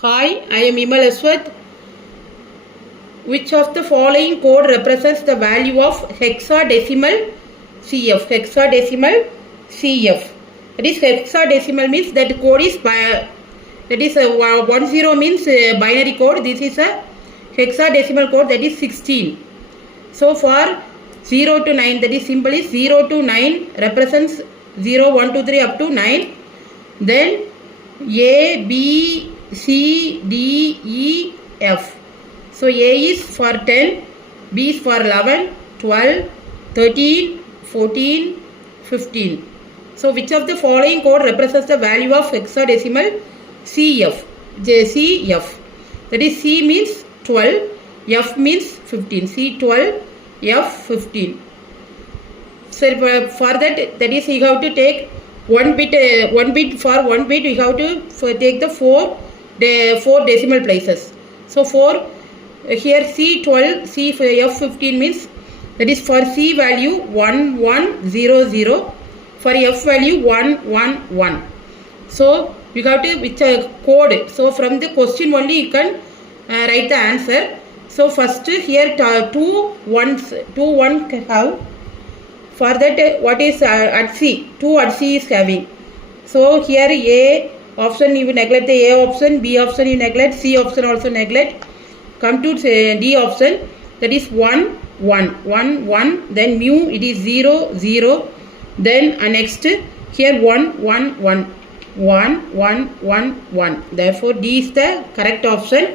Hi, I am Imal Aswath. Which of the following code represents the value of hexadecimal CF? Hexadecimal CF. That is hexadecimal means that code is that is a 10 means binary code. This is a hexadecimal code, that is 16. So for 0 to 9, that is simple is 0 to 9 represents 0, 1, 2, 3 up to 9. Then A, B, C, D, E, F. So A is for 10, B is for 11, 12, 13, 14, 15. So which of the following code represents the value of hexadecimal CF? CF. That is C means 12, F means 15. C 12, F 15. So for that is you have to take one bit for one bit you have to take the four decimal places. So here C12, C F15 means that is for C value 1100, for F value 111. So you have to with a code. So from the question only you can write the answer. So first here two ones have. For that what is at C? 2 at C is having. So here A option you neglect the A option, B option you neglect, C option also neglect. Come to D option, that is 1 1 1 1, then mu it is 0 0, then next here 1 1 1 1 1 1 1. Therefore D is the correct option.